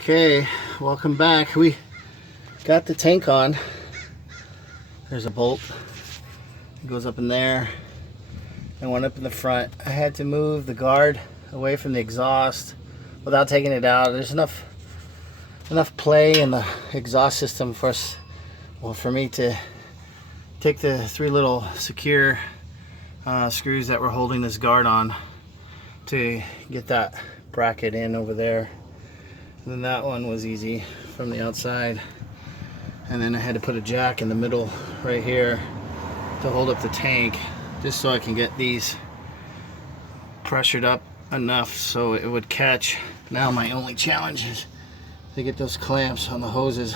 Okay, welcome back. We got the tank on. There's a bolt. It goes up in there and one up in the front. I had to move the guard away from the exhaust without taking it out. There's enough play in the exhaust system for us, well, for me to take the three little secure screws that were holding this guard on to get that bracket in over there. And then that one was easy from the outside. And then I had to put a jack in the middle right here to hold up the tank, just so I can get these pressured up enough so it would catch. Now my only challenge is to get those clamps on the hoses.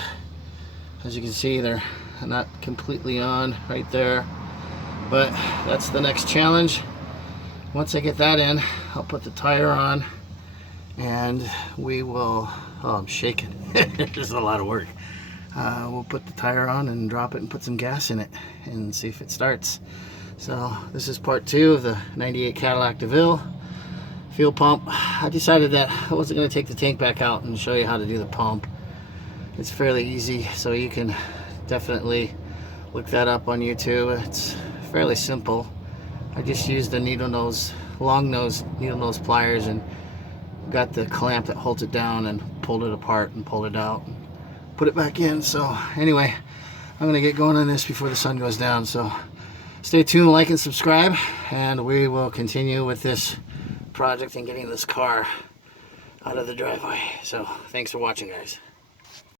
As you can see, they're not completely on right there, but that's the next challenge. Once I get that in, I'll put the tire on and we will, oh, I'm shaking. There's a lot of work. We'll put the tire on and drop it and put some gas in it and see if it starts. So this is part 2 of the 98 Cadillac Deville fuel pump. I decided that I wasn't going to take the tank back out and show you how to do the pump. It's fairly easy, so you can definitely look that up on YouTube. It's fairly simple. I just used the long nose needle nose pliers and got the clamp that holds it down and pulled it apart and pulled it out and put it back in. So anyway, I'm gonna get going on this before the sun goes down, so stay tuned, like and subscribe, and we will continue with this project and getting this car out of the driveway. So thanks for watching, guys.